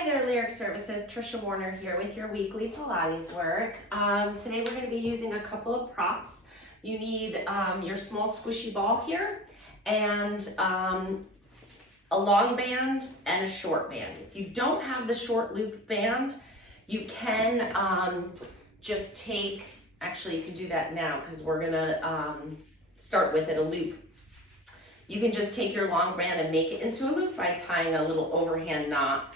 Hi there, Lyric Services. Trisha Warner here with your weekly Pilates work. Today we're going to be using a couple of props. You need your small squishy ball here and a long band and a short band. If you don't have the short loop band, you can just take, actually you can do that now because we're going to start with it, a loop. You can just take your long band and make it into a loop by tying a little overhand knot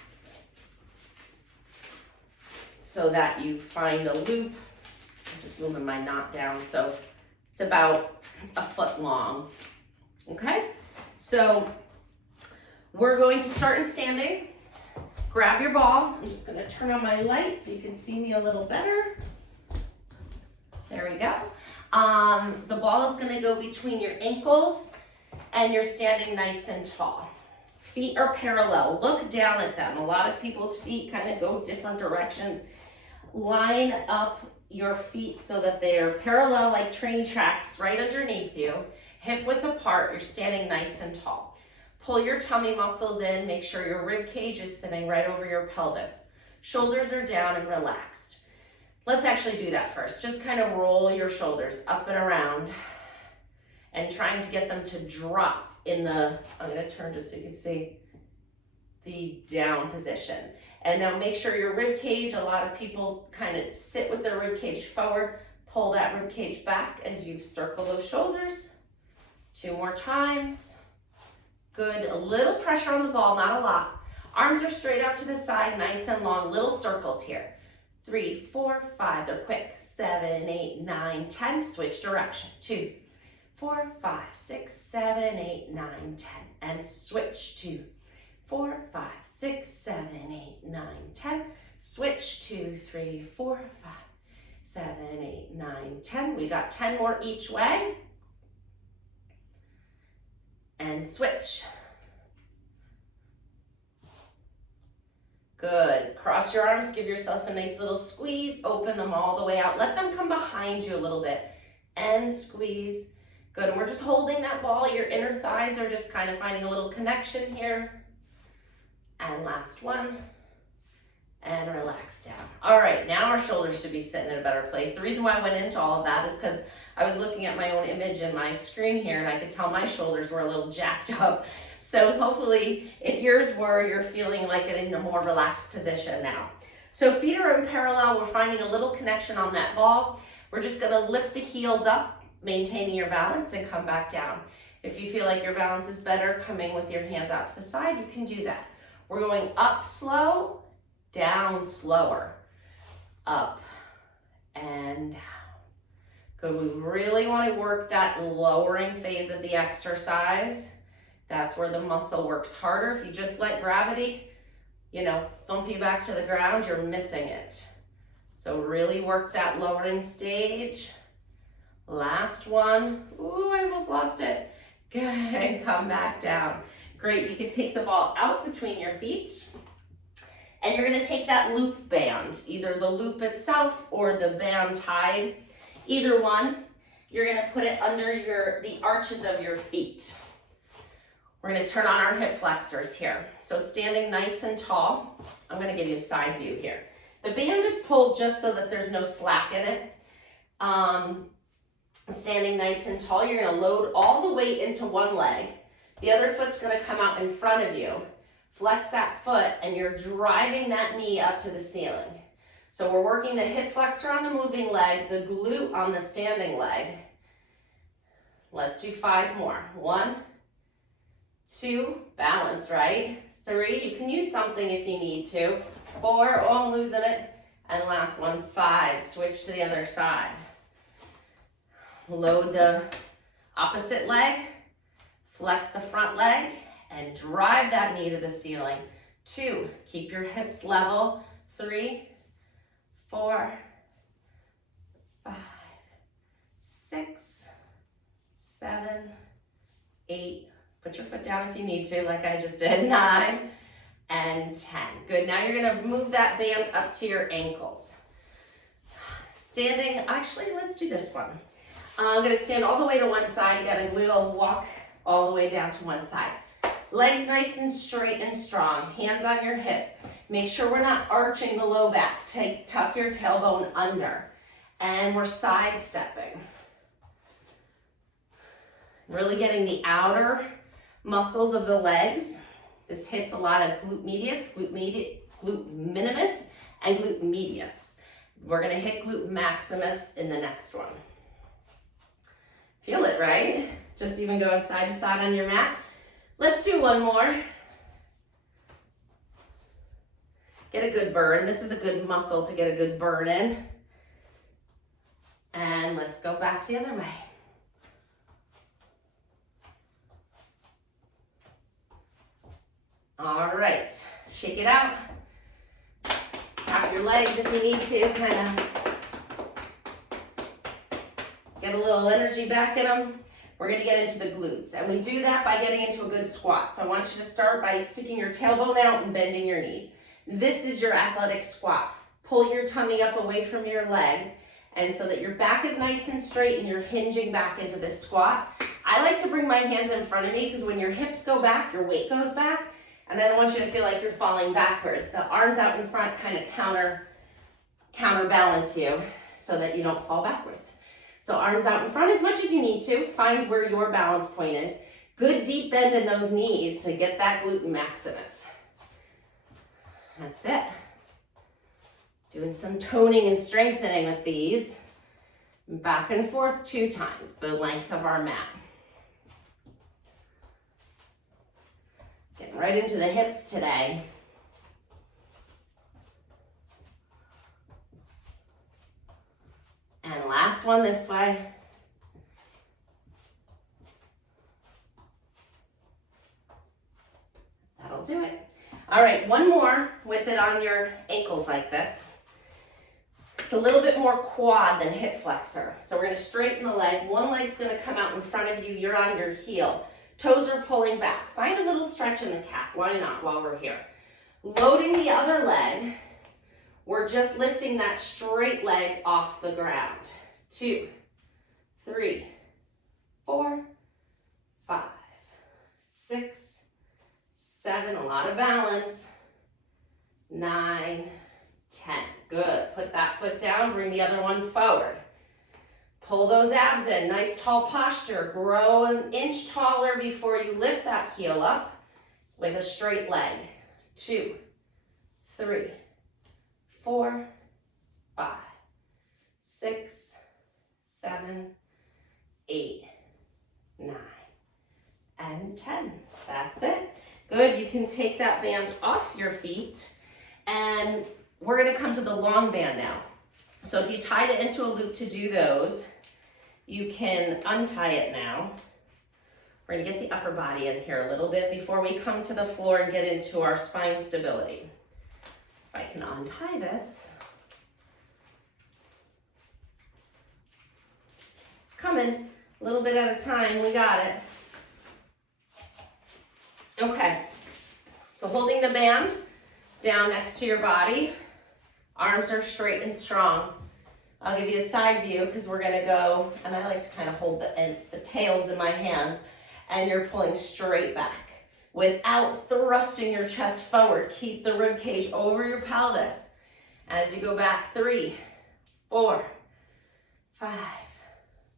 so that you find a loop. I'm just moving my knot down so it's about a foot long. Okay, so we're going to start in standing. Grab your ball. I'm just going to turn on my light so you can see me a little better. There we go. The ball is going to go between your ankles and you're standing nice and tall. Feet are parallel. Look down at them. A lot of people's feet kind of go different directions. Line up your feet so that they are parallel like train tracks right underneath you. Hip width apart. You're standing nice and tall. Pull your tummy muscles in. Make sure your rib cage is sitting right over your pelvis. Shoulders are down and relaxed. Let's actually do that first. Just kind of roll your shoulders up and around and trying to get them to drop in the, I'm going to turn just so you can see, the down position. And now make sure your rib cage, a lot of people kind of sit with their rib cage forward, pull that rib cage back as you circle those shoulders. 2 more times. Good, a little pressure on the ball, not a lot. Arms are straight out to the side, nice and long, little circles here. 3, 4, 5, they're quick. 7, 8, 9, 10, switch direction. 2, 4, 5, 6, 7, 8, 9, 10, and switch. 2, 4, 5, 6, 7, 8, 9, 10, switch. 2, 3, 4, 5, 7, 8, 9, 10. We got 10 more each way. And switch. Good. Cross your arms, give yourself a nice little squeeze, open them all the way out. Let them come behind you a little bit and squeeze. Good, and we're just holding that ball. Your inner thighs are just kind of finding a little connection here. And last one. And relax down. All right, now our shoulders should be sitting in a better place. The reason why I went into all of that is because I was looking at my own image in my screen here and I could tell my shoulders were a little jacked up. So hopefully, if yours were, you're feeling like it in a more relaxed position now. So feet are in parallel. We're finding a little connection on that ball. We're just gonna lift the heels up, maintaining your balance, and come back down. If you feel like your balance is better, coming with your hands out to the side, you can do that. We're going up slow, down slower, up and down. Good, we really want to work that lowering phase of the exercise. That's where the muscle works harder. If you just let gravity, thump you back to the ground, you're missing it. So really work that lowering stage. Last one. Ooh, I almost lost it. Good, and come back down. Great, you can take the ball out between your feet. And you're gonna take that loop band, either the loop itself or the band tied, either one. You're gonna put it under the arches of your feet. We're gonna turn on our hip flexors here. So standing nice and tall, I'm gonna give you a side view here. The band is pulled just so that there's no slack in it. Standing nice and tall, you're gonna load all the weight into one leg. The other foot's gonna come out in front of you. Flex that foot and you're driving that knee up to the ceiling. So we're working the hip flexor on the moving leg, the glute on the standing leg. Let's do 5 more. 1, 2, balance, right? 3, you can use something if you need to. 4, oh, I'm losing it. And last one, 5, switch to the other side. Load the opposite leg, flex the front leg, and drive that knee to the ceiling. 2, keep your hips level. 3, 4, 5, 6, 7, 8. Put your foot down if you need to, like I just did. 9 and 10. Good, now you're gonna move that band up to your ankles. Standing, actually, let's do this one. I'm gonna stand all the way to one side again and we'll walk all the way down to one side. Legs nice and straight and strong, hands on your hips. Make sure we're not arching the low back. Tuck your tailbone under. And we're sidestepping. Really getting the outer muscles of the legs. This hits a lot of glute medius, glute minimus, and glute medius. We're gonna hit glute maximus in the next one. Feel it, right? Just even going side to side on your mat. Let's do one more. Get a good burn. This is a good muscle to get a good burn in. And let's go back the other way. All right, shake it out. Tap your legs if you need to, kind of get a little energy back in them. We're gonna get into the glutes, and we do that by getting into a good squat. So I want you to start by sticking your tailbone out and bending your knees. This is your athletic squat. Pull your tummy up away from your legs, and so that your back is nice and straight and you're hinging back into this squat. I like to bring my hands in front of me because when your hips go back, your weight goes back, and I don't want you to feel like you're falling backwards. The arms out in front kind of counterbalance you so that you don't fall backwards. So arms out in front as much as you need to. Find where your balance point is. Good deep bend in those knees to get that glute maximus. That's it. Doing some toning and strengthening with these. Back and forth 2 times, the length of our mat. Getting right into the hips today. And last one this way. That'll do it. All right, one more with it on your ankles like this. It's a little bit more quad than hip flexor. So we're gonna straighten the leg. One leg's gonna come out in front of you. You're on your heel. Toes are pulling back. Find a little stretch in the calf. Why not while we're here? Loading the other leg. We're just lifting that straight leg off the ground. 2, 3, 4, 5, 6, 7, a lot of balance. 9, 10. Good. Put that foot down, bring the other one forward. Pull those abs in, nice tall posture. Grow an inch taller before you lift that heel up with a straight leg. 2, 3, 4, 5, 6, 7, 8, 9, and 10. That's it. Good, you can take that band off your feet, and we're gonna come to the long band now. So if you tied it into a loop to do those, you can untie it now. We're gonna get the upper body in here a little bit before we come to the floor and get into our spine stability. If I can untie this. It's coming, a little bit at a time, we got it. Okay, so holding the band down next to your body, arms are straight and strong. I'll give you a side view because we're gonna go, and I like to kind of hold the tails in my hands, and you're pulling straight back without thrusting your chest forward. Keep the rib cage over your pelvis. As you go back, 3, 4, 5,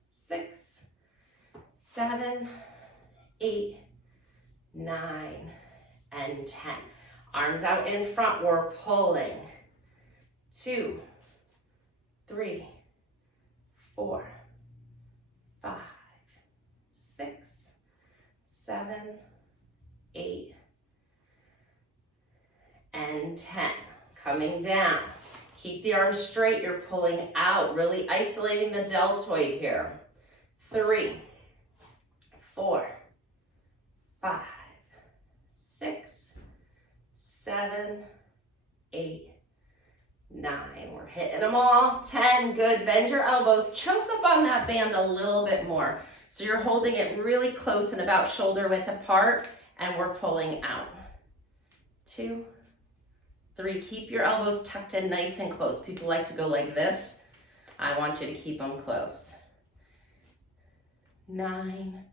6, 7, 8, 9, and 10. Arms out in front, we're pulling. 2, 3, 4, 5, 6, 7, 8, and 10. Coming down. Keep the arms straight, you're pulling out, really isolating the deltoid here. 3, 4, 5, 6, 7, 8, 9. We're hitting them all. 10. Good. Bend your elbows. Choke up on that band a little bit more. So you're holding it really close and about shoulder width apart, and we're pulling out. 2, 3. Keep your elbows tucked in nice and close. People like to go like this. I want you to keep them close. 9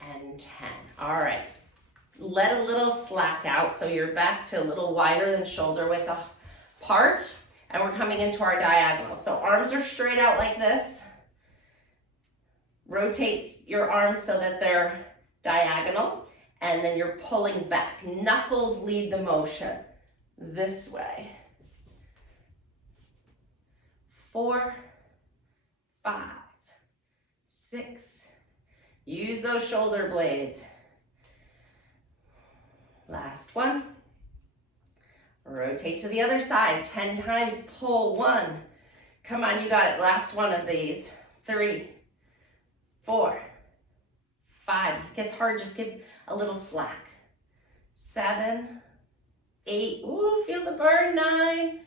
and 10. All right. let a little slack out so you're back to a little wider than shoulder width apart, and we're coming into our diagonal. So arms are straight out like this. Rotate your arms so that they're diagonal, and then you're pulling back. Knuckles lead the motion this way. 4, 5, 6. Use those shoulder blades. Last one. Rotate to the other side. 10 times, pull 1. Come on, you got it. Last one of these. 3, 4, 5. If it gets hard, just give a little slack. 7, 8. Ooh, feel the burn. 9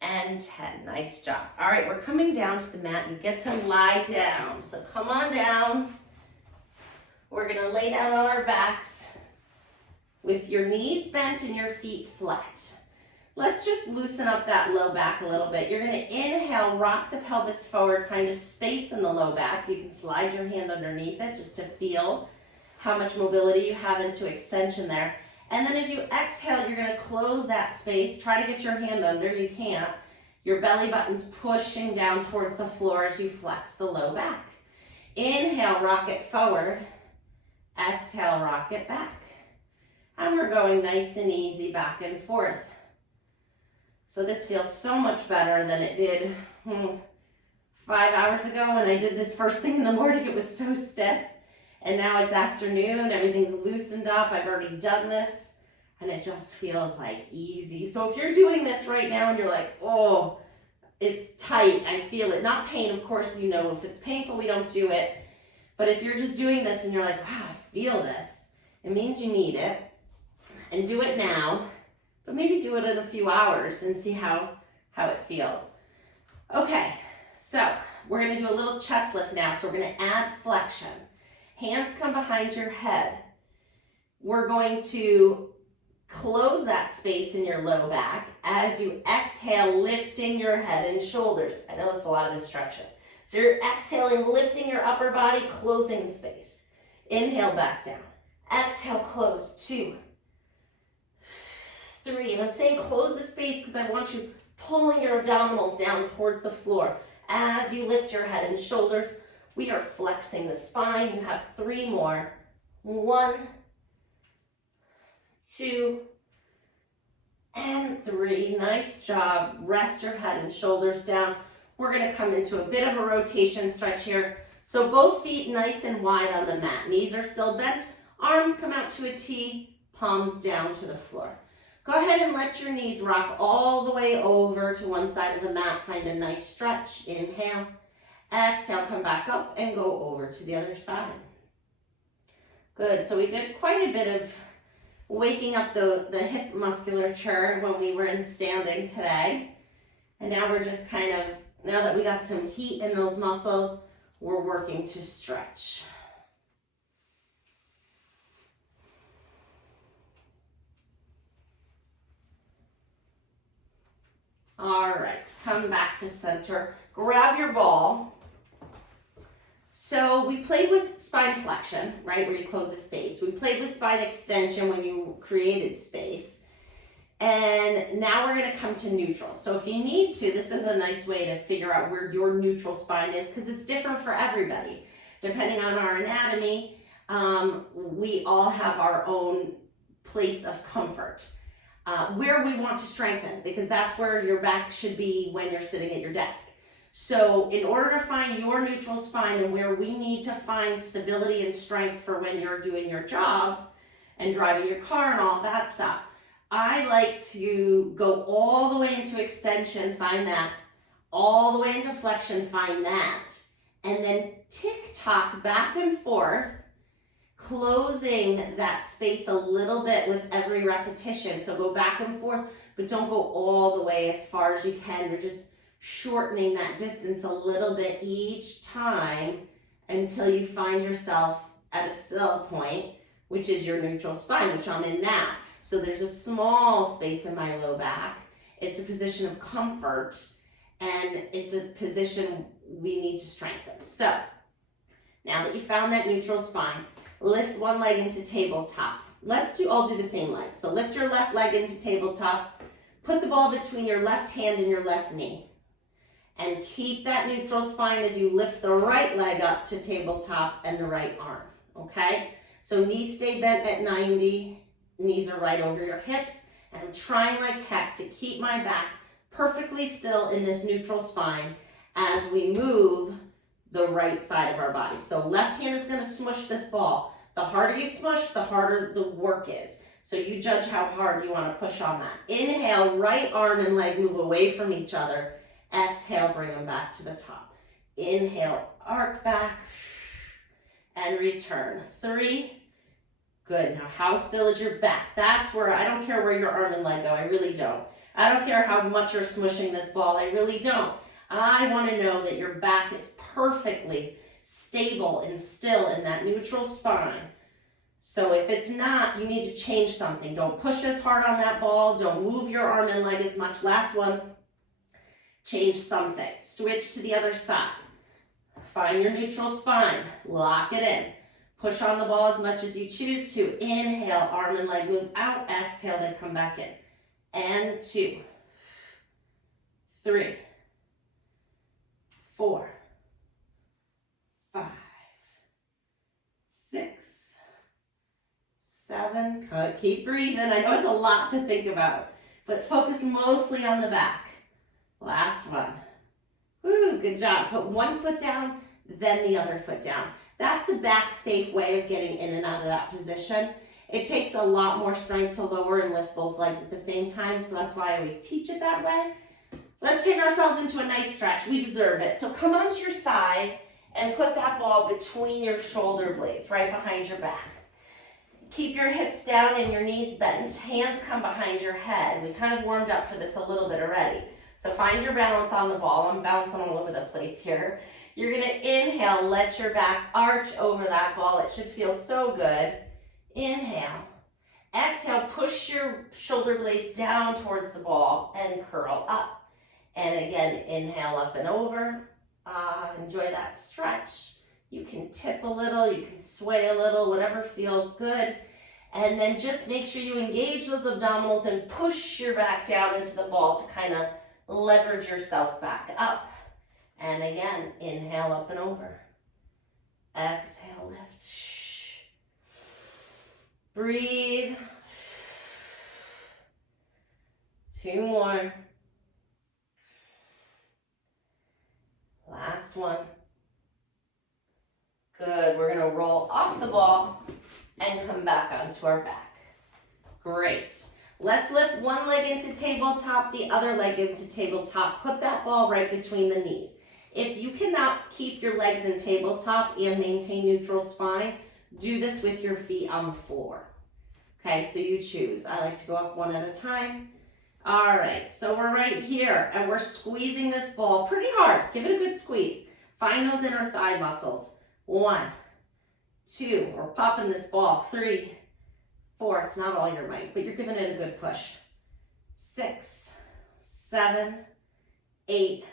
and 10. Nice job. All right, we're coming down to the mat. You get to lie down. So come on down. We're gonna lay down on our backs with your knees bent and your feet flat. Let's just loosen up that low back a little bit. You're gonna inhale, rock the pelvis forward, find a space in the low back. You can slide your hand underneath it just to feel how much mobility you have into extension there. And then as you exhale, you're gonna close that space. Try to get your hand under, you can't. Your belly button's pushing down towards the floor as you flex the low back. Inhale, rock it forward. Exhale, rock it back. And we're going nice and easy back and forth. So this feels so much better than it did 5 hours ago when I did this first thing in the morning. It was so stiff. And now it's afternoon, everything's loosened up. I've already done this and it just feels like easy. So if you're doing this right now and you're like, oh, it's tight, I feel it. Not pain, of course, you know, if it's painful, we don't do it. But if you're just doing this and you're like, wow, I feel this, it means you need it. And do it now, but maybe do it in a few hours and see how it feels. Okay, so we're gonna do a little chest lift now. So we're gonna add flexion. Hands come behind your head. We're going to close that space in your low back as you exhale, lifting your head and shoulders. I know that's a lot of instruction. So you're exhaling, lifting your upper body, closing the space. Inhale, back down. Exhale, close. 2, 3. And I'm saying close the space because I want you pulling your abdominals down towards the floor. As you lift your head and shoulders, we are flexing the spine. You have 3 more. 1, 2, and 3. Nice job. Rest your head and shoulders down. We're going to come into a bit of a rotation stretch here. So both feet nice and wide on the mat. Knees are still bent. Arms come out to a T. Palms down to the floor. Go ahead and let your knees rock all the way over to one side of the mat. Find a nice stretch. Inhale. Exhale, come back up and go over to the other side. Good. So we did quite a bit of waking up the hip musculature when we were in standing today. And now we're just kind of, now that we got some heat in those muscles, we're working to stretch. All right, come back to center. Grab your ball. So we played with spine flexion, right, where you close the space. We played with spine extension when you created space. And now we're going to come to neutral. So if you need to, this is a nice way to figure out where your neutral spine is because it's different for everybody. Depending on our anatomy, we all have our own place of comfort. Where we want to strengthen, because that's where your back should be when you're sitting at your desk. So in order to find your neutral spine and where we need to find stability and strength for when you're doing your jobs and driving your car and all that stuff, I like to go all the way into extension, find that, all the way into flexion, find that, and then tick-tock back and forth, closing that space a little bit with every repetition. So go back and forth, but don't go all the way as far as you can. You're just shortening that distance a little bit each time until you find yourself at a still point, which is your neutral spine, which I'm in now. So there's a small space in my low back. It's a position of comfort, and it's a position we need to strengthen. So now that you found that neutral spine, lift one leg into tabletop. All do the same leg. So lift your left leg into tabletop. Put the ball between your left hand and your left knee. And keep that neutral spine as you lift the right leg up to tabletop and the right arm, okay? So knees stay bent at 90, knees are right over your hips, and I'm trying like heck to keep my back perfectly still in this neutral spine as we move the right side of our body. So left hand is gonna smush this ball. The harder you smush, the harder the work is. So you judge how hard you wanna push on that. Inhale, right arm and leg move away from each other. Exhale, bring them back to the top. Inhale, arc back, and return. 3. Good. Now, how still is your back? That's where, I don't care where your arm and leg go. I really don't. I don't care how much you're smushing this ball. I really don't. I want to know that your back is perfectly stable and still in that neutral spine. So if it's not, you need to change something. Don't push as hard on that ball. Don't move your arm and leg as much. Last one. Change something. Switch to the other side. Find your neutral spine. Lock it in. Push on the ball as much as you choose to. Inhale, arm and leg move out. Exhale, they come back in. And 2, 3, 4, 5, 6, 7. Keep breathing. I know it's a lot to think about, but focus mostly on the back. Last one. Woo, good job. Put one foot down, then the other foot down. That's the back safe way of getting in and out of that position. It takes a lot more strength to lower and lift both legs at the same time, so that's why I always teach it that way. Let's take ourselves into a nice stretch. We deserve it. So come onto your side and put that ball between your shoulder blades, right behind your back. Keep your hips down and your knees bent. Hands come behind your head. We kind of warmed up for this a little bit already. So find your balance on the ball. I'm bouncing all over the place here. You're gonna inhale, let your back arch over that ball. It should feel so good. Inhale. Exhale, push your shoulder blades down towards the ball and curl up. And again, inhale up and over. Enjoy that stretch. You can tip a little, you can sway a little, whatever feels good. And then just make sure you engage those abdominals and push your back down into the ball to kind of leverage yourself back up. And again, inhale up and over. Exhale, lift. Breathe. 2 more. Last one. Good. We're going to roll off the ball and come back onto our back. Great. Let's lift one leg into tabletop, the other leg into tabletop. Put that ball right between the knees. If you cannot keep your legs in tabletop and maintain neutral spine, do this with your feet on the floor. Okay, so you choose. I like to go up one at a time. All right, so we're right here and we're squeezing this ball pretty hard. Give it a good squeeze. Find those inner thigh muscles. 1, 2, we're popping this ball. 3, 4, it's not all your might, but you're giving it a good push. 6, 7, 8,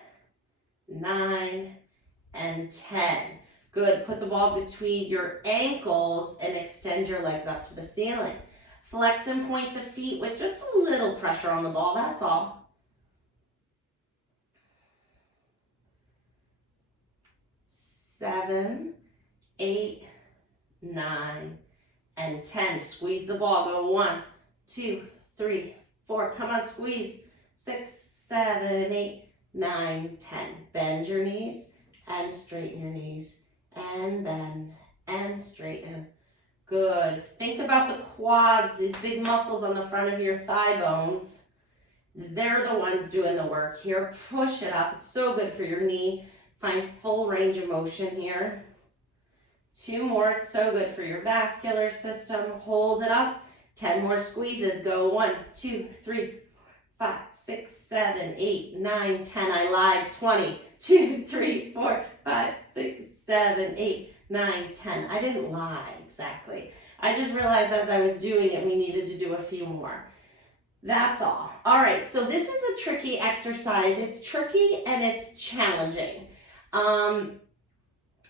9, and 10. Good, put the ball between your ankles and extend your legs up to the ceiling. Flex and point the feet with just a little pressure on the ball, that's all. 7, 8, 9, and 10. Squeeze the ball. Go 1, 2, 3, 4. Come on, squeeze. 6, 7, 8, 9, 10. Bend your knees and straighten your knees. And bend and straighten. Good. Think about the quads, these big muscles on the front of your thigh bones. They're the ones doing the work here. Push it up. It's so good for your knee. Find full range of motion here. 2 more. It's so good for your vascular system. Hold it up. 10 more squeezes. Go 1, 2, 3, 5, 6, 7, 8, 9, 10. I lied. 20, 2, 3, 4, 5, 6, 7, 8, 9, 10. I didn't lie exactly. I just realized as I was doing it, we needed to do a few more. That's all. All right, so this is a tricky exercise. It's tricky and it's challenging.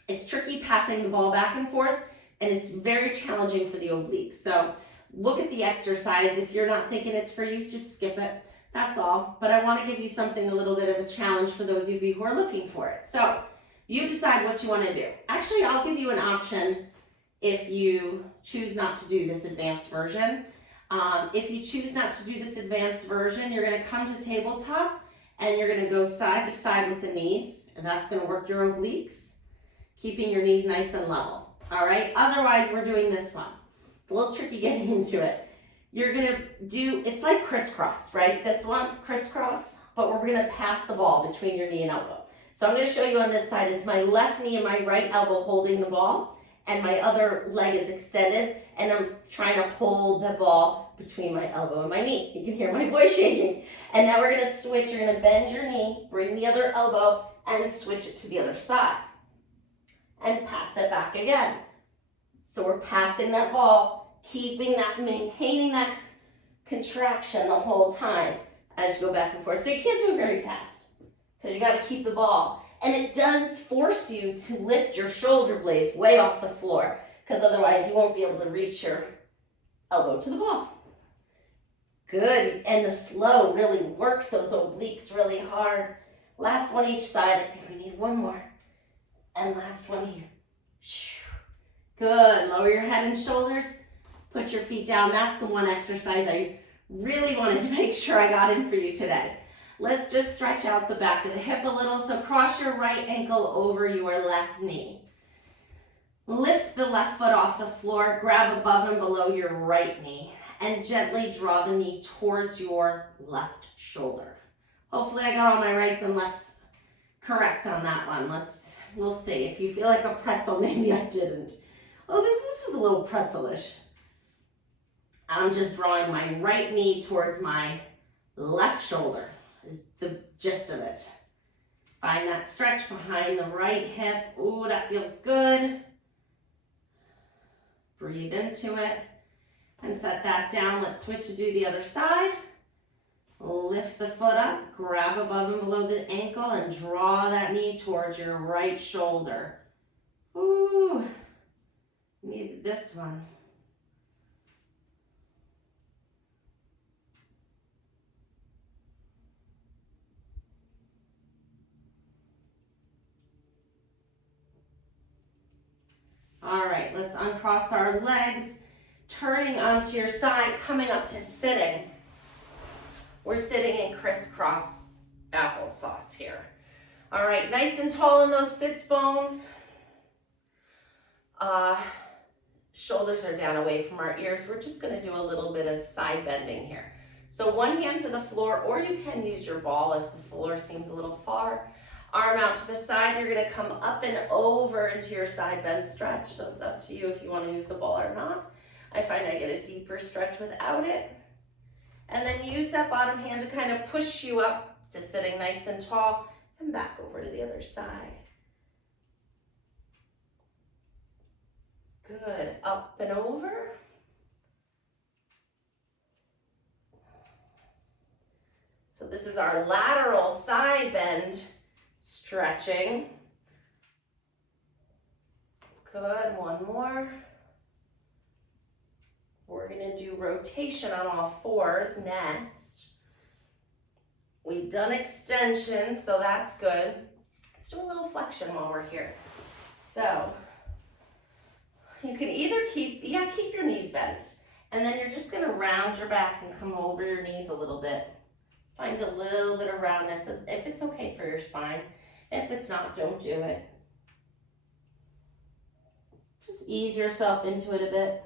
It's tricky passing the ball back and forth, and it's very challenging for the obliques. So look at the exercise. If you're not thinking it's for you, just skip it. That's all. But I want to give you something a little bit of a challenge for those of you who are looking for it. So you decide what you want to do. Actually, I'll give you an option if you choose not to do this advanced version. If you choose not to do this advanced version, you're going to come to tabletop and you're going to go side to side with the knees, and that's going to work your obliques, keeping your knees nice and level. All right. Otherwise, we're doing this one. A little tricky getting into it. You're going to do, it's like crisscross, right? This one, crisscross, but we're going to pass the ball between your knee and elbow. So I'm going to show you on this side. It's my left knee and my right elbow holding the ball, and my other leg is extended, and I'm trying to hold the ball between my elbow and my knee. You can hear my voice shaking. And now we're going to switch. You're going to bend your knee, bring the other elbow, and switch it to the other side. And pass it back again. So we're passing that ball, keeping that, maintaining that contraction the whole time as you go back and forth. So you can't do it very fast because you got to keep the ball. And it does force you to lift your shoulder blades way off the floor because otherwise you won't be able to reach your elbow to the ball. Good. And the slow really works those obliques really hard. Last one each side. I think we need one more. And last one here. Good. Lower your head and shoulders. Put your feet down. That's the one exercise I really wanted to make sure I got in for you today. Let's just stretch out the back of the hip a little. So cross your right ankle over your left knee. Lift the left foot off the floor. Grab above and below your right knee. And gently draw the knee towards your left shoulder. Hopefully I got all my rights and lefts correct on that one. We'll see. If you feel like a pretzel, maybe I didn't. Oh, this is a little pretzel-ish. I'm just drawing my right knee towards my left shoulder is the gist of it. Find that stretch behind the right hip. Ooh, that feels good. Breathe into it. And set that down. Let's switch to do the other side. Lift the foot up, grab above and below the ankle, and draw that knee towards your right shoulder. Ooh, need this one. All right, let's uncross our legs. Turning onto your side, coming up to sitting. We're sitting in crisscross applesauce here. All right, nice and tall in those sits bones. Shoulders are down away from our ears. We're just gonna do a little bit of side bending here. So one hand to the floor, or you can use your ball if the floor seems a little far. Arm out to the side, you're gonna come up and over into your side bend stretch. So it's up to you if you wanna use the ball or not. I find I get a deeper stretch without it. And then use that bottom hand to kind of push you up to sitting nice and tall and back over to the other side. Good, up and over. So this is our lateral side bend stretching. Good, one more. We're gonna do rotation on all fours next. We've done extension, so that's good. Let's do a little flexion while we're here. So you can either keep your knees bent, and then you're just gonna round your back and come over your knees a little bit. Find a little bit of roundness if it's okay for your spine. If it's not, don't do it. Just ease yourself into it a bit.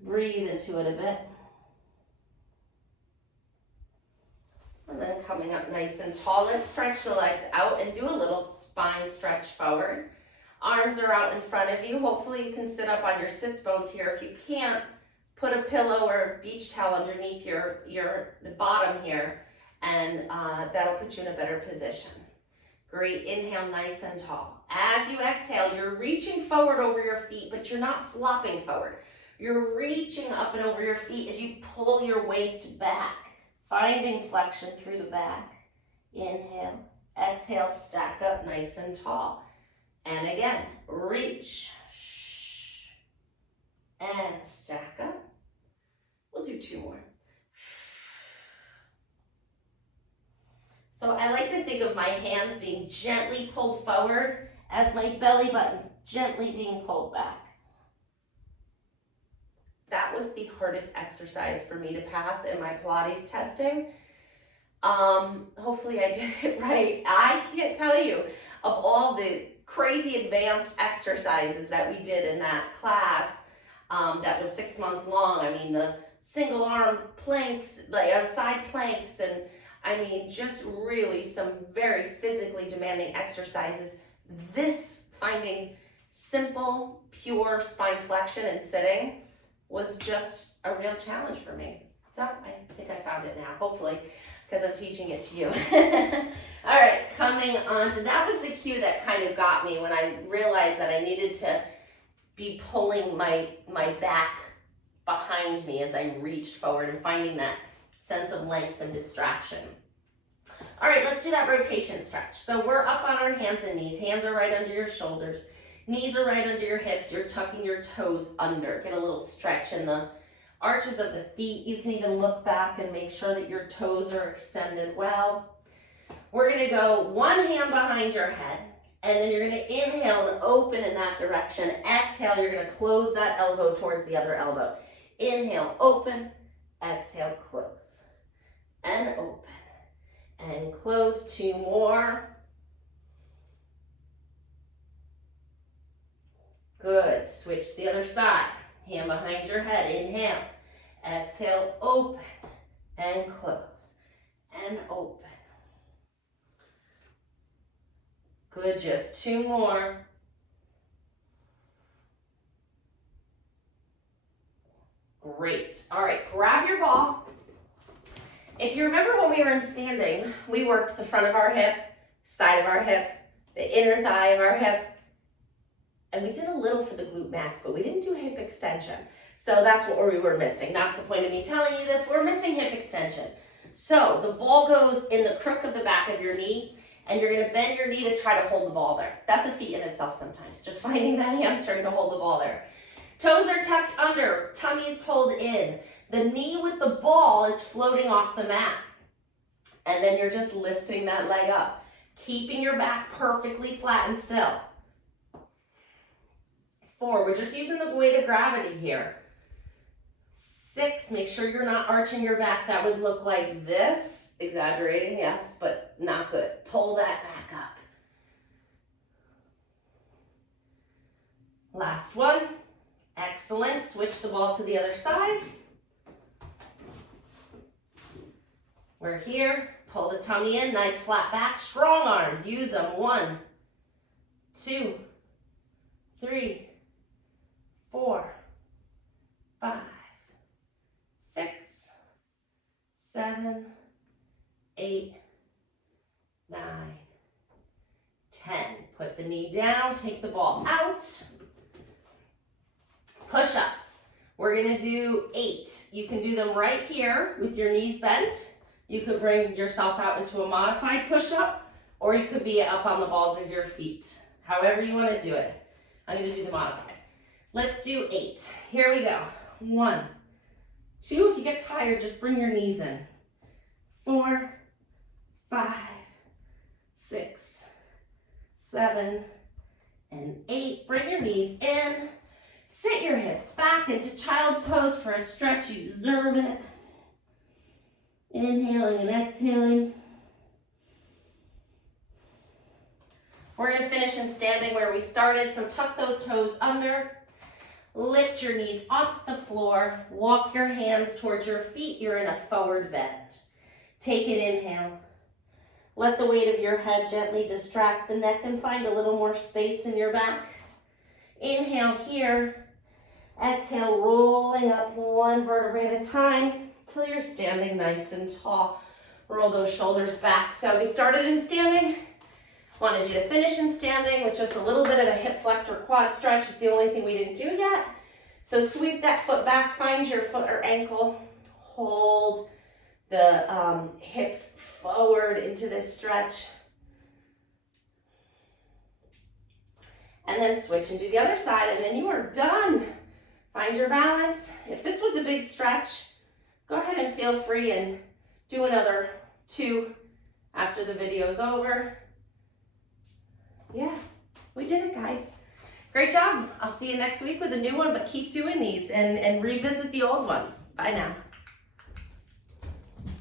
Breathe into it a bit. And then coming up nice and tall, let's stretch the legs out and do a little spine stretch forward. Arms are out in front of you. Hopefully you can sit up on your sits bones here. If you can't, put a pillow or a beach towel underneath your bottom here, and that'll put you in a better position. Great, inhale nice and tall. As you exhale, you're reaching forward over your feet, but you're not flopping forward. You're reaching up and over your feet as you pull your waist back, finding flexion through the back. Inhale, exhale, stack up nice and tall. And again, reach. and stack up. We'll do 2 more. So I like to think of my hands being gently pulled forward as my belly button's gently being pulled back. That was the hardest exercise for me to pass in my Pilates testing. Hopefully I did it right. I can't tell you of all the crazy advanced exercises that we did in that class that was 6 months long. I mean, the single arm planks, like side planks, and I mean, just really some very physically demanding exercises. This, finding simple, pure spine flexion and sitting, was just a real challenge for me. So I think I found it now, hopefully, because I'm teaching it to you. All right, coming on to, that was the cue that kind of got me when I realized that I needed to be pulling my back behind me as I reached forward and finding that sense of length and distraction. All right, let's do that rotation stretch. So we're up on our hands and knees. Hands are right under your shoulders. Knees are right under your hips. You're tucking your toes under. Get a little stretch in the arches of the feet. You can even look back and make sure that your toes are extended well. We're gonna go one hand behind your head, and then you're gonna inhale and open in that direction. Exhale, you're gonna close that elbow towards the other elbow. Inhale, open. Exhale, close. And open. And close. 2 more. Good. Switch to the other side. Hand behind your head. Inhale. Exhale, open. And close. And open. Good. Just 2 more. Great. All right. Grab your ball. If you remember when we were in standing, we worked the front of our hip, side of our hip, the inner thigh of our hip, and we did a little for the glute max, but we didn't do hip extension. So that's what we were missing. That's the point of me telling you this. We're missing hip extension. So the ball goes in the crook of the back of your knee, and you're gonna bend your knee to try to hold the ball there. That's a feat in itself sometimes, just finding that hamstring to hold the ball there. Toes are tucked under, tummy's pulled in. The knee with the ball is floating off the mat. And then you're just lifting that leg up, keeping your back perfectly flat and still. 4, we're just using the weight of gravity here. 6, make sure you're not arching your back. That would look like this. Exaggerating, yes, but not good. Pull that back up. Last one. Excellent. Switch the ball to the other side. We're here. Pull the tummy in. Nice flat back. Strong arms. Use them. 1, 2, 3, 4, 5, 6, 7, 8, 9, 10. Put the knee down. Take the ball out. Push-ups. We're going to do 8. You can do them right here with your knees bent. You could bring yourself out into a modified push-up, or you could be up on the balls of your feet. However you want to do it. I'm going to do the modified. Let's do 8. Here we go. 1, 2. If you get tired, just bring your knees in. 4, 5, 6, 7, and 8. Bring your knees in. Sit your hips back into child's pose for a stretch. You deserve it. Inhaling and exhaling. We're going to finish in standing where we started, so tuck those toes under. Lift your knees off the floor. Walk your hands towards your feet. You're in a forward bend. Take an inhale. Let the weight of your head gently distract the neck and find a little more space in your back. Inhale here. Exhale, rolling up 1 vertebrae at a time till you're standing nice and tall. Roll those shoulders back. So we started in standing. Wanted you to finish in standing with just a little bit of a hip flex or quad stretch. It's the only thing we didn't do yet. So sweep that foot back, find your foot or ankle. Hold the hips forward into this stretch. And then switch and do the other side, and then you are done. Find your balance. If this was a big stretch, go ahead and feel free and do another 2 after the video's over. Yeah, we did it, guys. Great job. I'll see you next week with a new one, but keep doing these and revisit the old ones. Bye now.